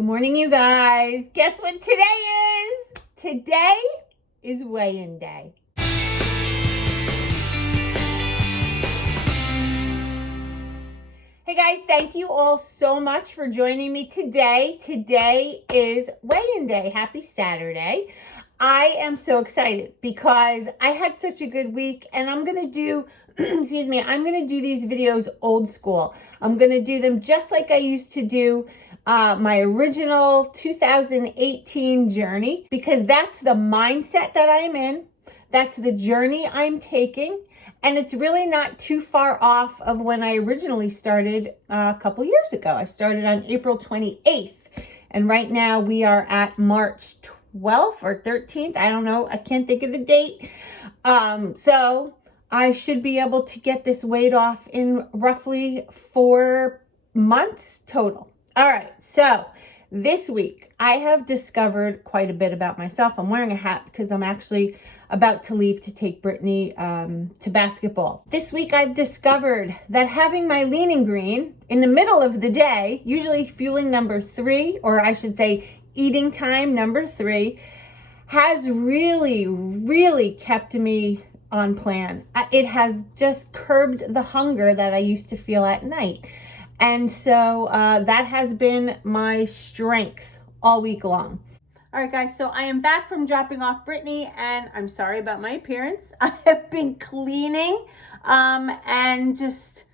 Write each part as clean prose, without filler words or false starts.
Good morning, you guys. Guess what today is? Today is weigh-in day. Hey guys, thank you all so much for joining me today. Today is weigh-in day. Happy Saturday. I am so excited because I had such a good week and I'm going to do, I'm going to do these videos old school. I'm going to do them just like I used to do my original 2018 journey, because that's the mindset that I'm in. That's the journey I'm taking. And it's really not too far off of when I originally started a couple years ago. I started on April 28th. And right now we are at March 12th or 13th. I don't know. I can't think of the date. So I should be able to get this weight off in roughly 4 months total. All right, so this week I have discovered quite a bit about myself. I'm wearing a hat because I'm actually about to leave to take Brittany to basketball. This week I've discovered that having my lean and green in the middle of the day, usually fueling number 3, or I should say eating time number 3, has really kept me on plan. It has just curbed the hunger that I used to feel at night. And so that has been my strength all week long. All right, guys, so I am back from dropping off Brittany, and I'm sorry about my appearance. I have been cleaning and just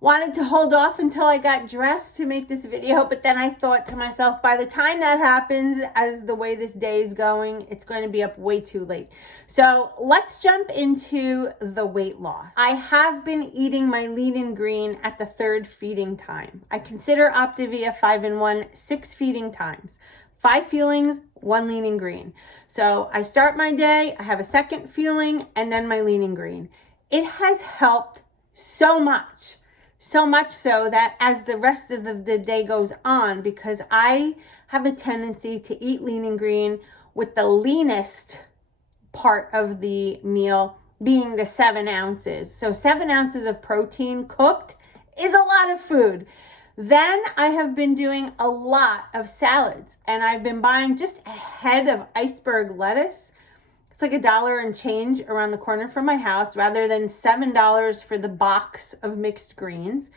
wanted to hold off until I got dressed to make this video, but then I thought to myself, by the time that happens, as the way this day is going, it's going to be up way too late. So let's jump into the weight loss. I have been eating my lean and green at the 3rd feeding time. I consider Optavia 5-in-1 6 feeding times. 5 fuelings, 1 lean and green. So I start my day, I have a second fueling, and then my lean and green. It has helped so much. So much so that as the rest of the day goes on, because I have a tendency to eat lean and green with the leanest part of the meal being the 7 ounces. So 7 ounces of protein cooked is a lot of food. Then I have been doing a lot of salads, and I've been buying just a head of iceberg lettuce. It's like $1 and change around the corner from my house, rather than $7 for the box of mixed greens.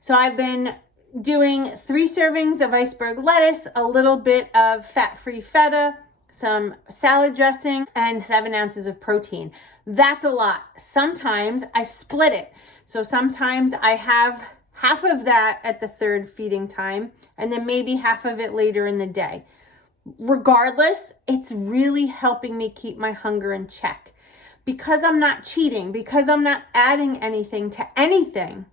So I've been doing 3 servings of iceberg lettuce, a little bit of fat-free feta, some salad dressing, and 7 ounces of protein. That's a lot. Sometimes I split it. So sometimes I have half of that at the 3rd feeding time, and then maybe half of it later in the day. Regardless, it's really helping me keep my hunger in check, because I'm not cheating, because I'm not adding anything to anything,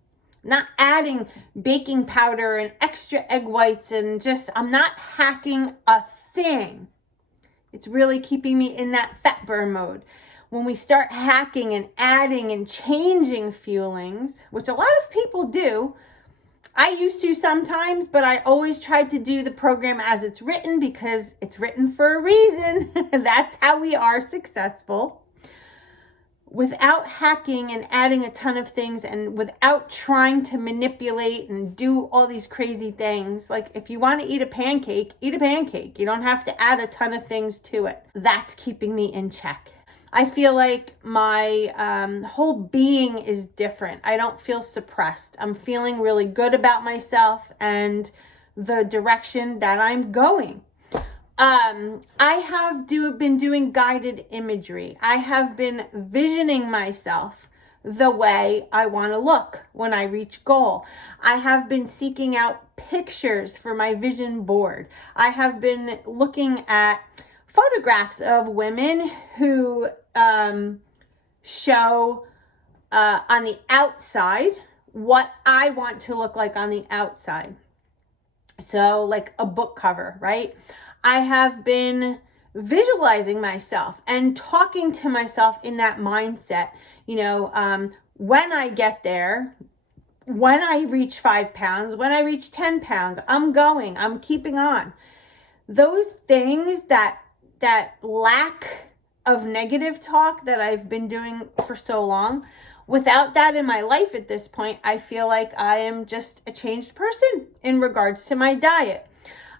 not adding baking powder and extra egg whites, and I'm not hacking a thing. It's really keeping me in that fat burn mode. When we start hacking and adding and changing fuelings, which a lot of people do, I used to sometimes, but I always tried to do the program as it's written, because it's written for a reason. That's how we are successful. Without hacking and adding a ton of things, and without trying to manipulate and do all these crazy things. Like, if you want to eat a pancake, eat a pancake. You don't have to add a ton of things to it. That's keeping me in check. I feel like my whole being is different. I don't feel suppressed. I'm feeling really good about myself and the direction that I'm going. I have been doing guided imagery. I have been visioning myself the way I want to look when I reach goal. I have been seeking out pictures for my vision board. I have been looking at photographs of women who show on the outside what I want to look like on the outside. So like a book cover, right? I have been visualizing myself and talking to myself in that mindset. When I get there, when I reach 5 pounds, when I reach 10 pounds, I'm keeping on. Those things that lack of negative talk that I've been doing for so long, without that in my life at this point, I feel like I am just a changed person in regards to my diet.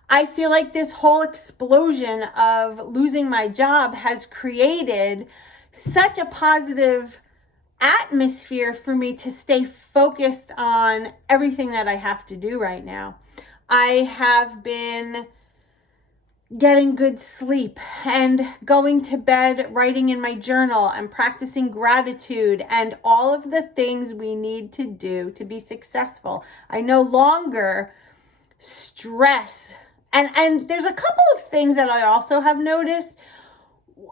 I feel like this whole explosion of losing my job has created such a positive atmosphere for me to stay focused on everything that I have to do right now. I have been getting good sleep and going to bed, writing in my journal and practicing gratitude and all of the things we need to do to be successful. I no longer stress. And there's a couple of things that I also have noticed.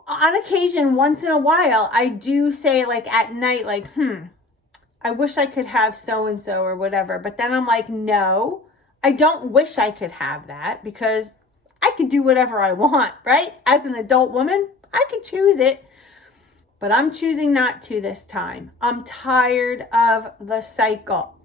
On occasion, once in a while, I do say like at night, like, I wish I could have so-and-so or whatever. But then I'm like, no, I don't wish I could have that because I could do whatever I want, right? As an adult woman, I could choose it, but I'm choosing not to this time. I'm tired of the cycle.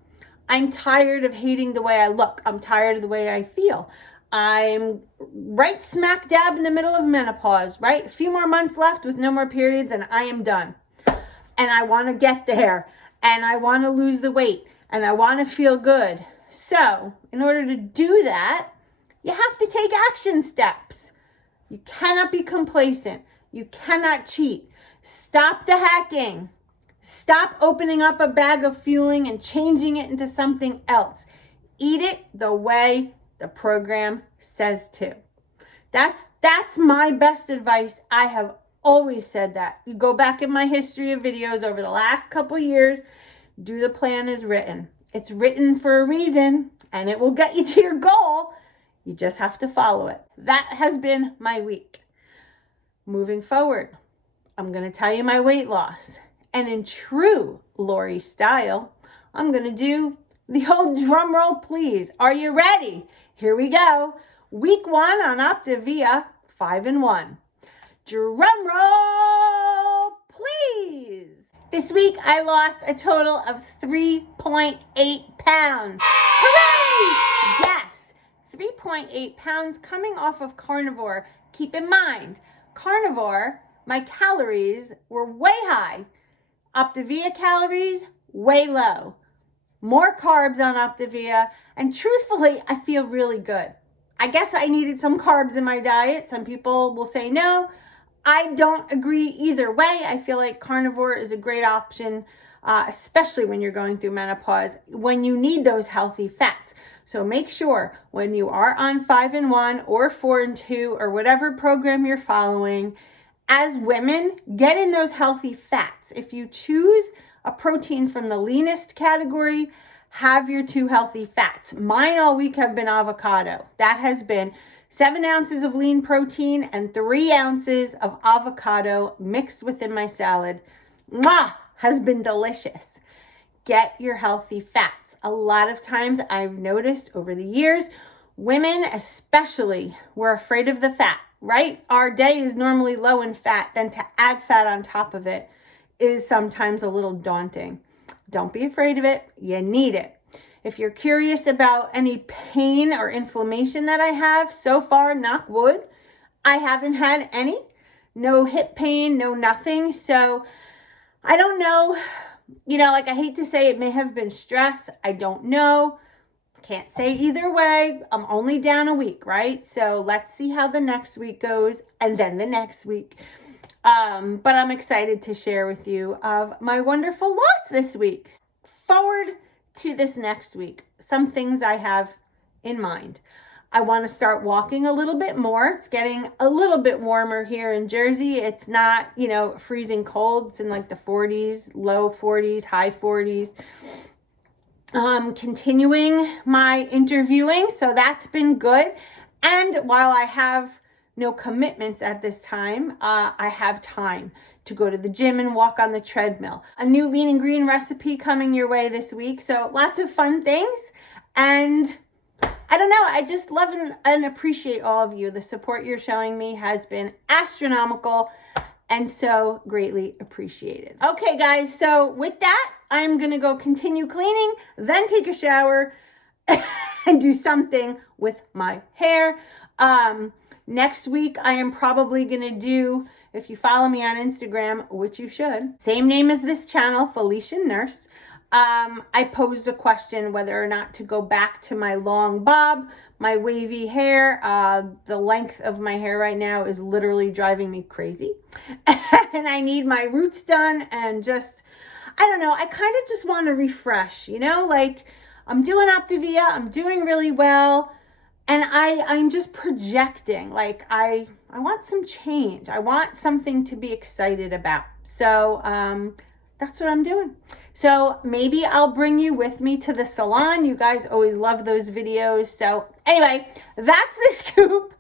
I'm tired of hating the way I look. I'm tired of the way I feel. I'm right smack dab in the middle of menopause, right? A few more months left with no more periods and I am done. And I want to get there and I want to lose the weight and I want to feel good. So in order to do that, you have to take action steps. You cannot be complacent. You cannot cheat. Stop the hacking. Stop opening up a bag of fueling and changing it into something else. Eat it the way the program says to. That's my best advice. I have always said that. You go back in my history of videos over the last couple years, do the plan as written. It's written for a reason and it will get you to your goal. You just have to follow it. That has been my week. Moving forward, I'm going to tell you my weight loss. And in true Lori style, I'm going to do the old drum roll, please. Are you ready? Here we go. Week 1 on Optavia, 5 and 1. Drum roll, please. This week, I lost a total of 3.8 pounds. Hooray! Yes, 3.8 pounds coming off of carnivore. Keep in mind, carnivore, my calories were way high. Optavia calories, way low. More carbs on Optavia, and truthfully, I feel really good. I guess I needed some carbs in my diet. Some people will say no. I don't agree either way. I feel like carnivore is a great option, especially when you're going through menopause, when you need those healthy fats. So make sure when you are on 5 and 1 or 4 and 2 or whatever program you're following, as women, get in those healthy fats. If you choose a protein from the leanest category, have your 2 healthy fats. Mine all week have been avocado. That has been 7 ounces of lean protein and 3 ounces of avocado mixed within my salad. Mwah! Has been delicious. Get your healthy fats. A lot of times I've noticed over the years, women especially were afraid of the fat, right? Our day is normally low in fat. Then to add fat on top of it is sometimes a little daunting. Don't be afraid of it. You need it. If you're curious about any pain or inflammation that I have, so far, knock wood, I haven't had any. No hip pain, no nothing. So I don't know. Like I hate to say it may have been stress. I don't know. Can't say either way. I'm only down a week, right? So let's see how the next week goes and then the next week. But I'm excited to share with you of my wonderful loss this week. Forward to this next week, some things I have in mind. I want to start walking a little bit more. It's getting a little bit warmer here in Jersey. It's not, freezing cold. It's in like the 40s, low 40s, high 40s. Continuing my interviewing, so that's been good. And while I have no commitments at this time, I have time to go to the gym and walk on the treadmill. A new lean and green recipe coming your way this week. So lots of fun things. And I don't know, I just love and appreciate all of you. The support you're showing me has been astronomical and so greatly appreciated. Okay, guys, so with that, I'm going to go continue cleaning, then take a shower and do something with my hair. Next week, I am probably going to do, if you follow me on Instagram, which you should, same name as this channel, Feliciannurse. I posed a question whether or not to go back to my long bob, my wavy hair. The length of my hair right now is literally driving me crazy. And I need my roots done and just, I don't know, I kind of just want to refresh, you know, like I'm doing Optavia, I'm doing really well. And I'm just projecting, like I want some change. I want something to be excited about. So that's what I'm doing. So maybe I'll bring you with me to the salon. You guys always love those videos. So anyway, that's the scoop.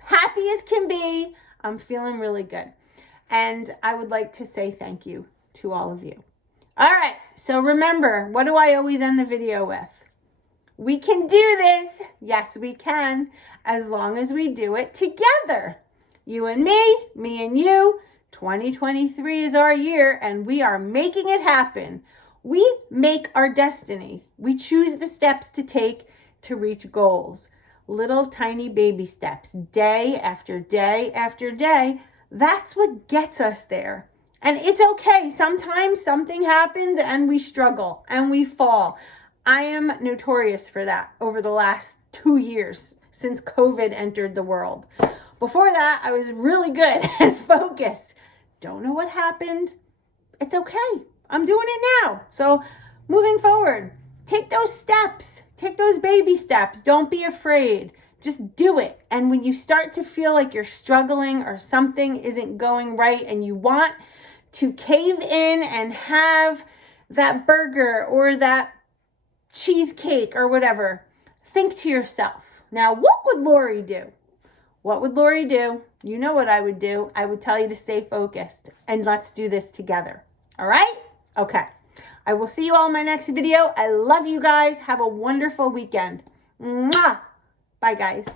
Happy as can be. I'm feeling really good. And I would like to say thank you to all of you. All right, so remember, what do I always end the video with? We can do this. Yes, we can, as long as we do it together. You and me and you. 2023 is our year, and we are making it happen. We make our destiny. We choose the steps to take to reach goals. Little tiny baby steps, day after day after day. That's what gets us there. And it's okay. Sometimes something happens and we struggle and we fall. I am notorious for that over the last 2 years since COVID entered the world. Before that, I was really good and focused. Don't know what happened. It's okay. I'm doing it now. So moving forward, take those steps. Take those baby steps. Don't be afraid. Just do it. And when you start to feel like you're struggling or something isn't going right and you want to cave in and have that burger or that cheesecake or whatever, think to yourself, now what would Lori do? What would Lori do? You know what I would do. I would tell you to stay focused and let's do this together. All right? Okay. I will see you all in my next video. I love you guys. Have a wonderful weekend. Mwah! Bye, guys.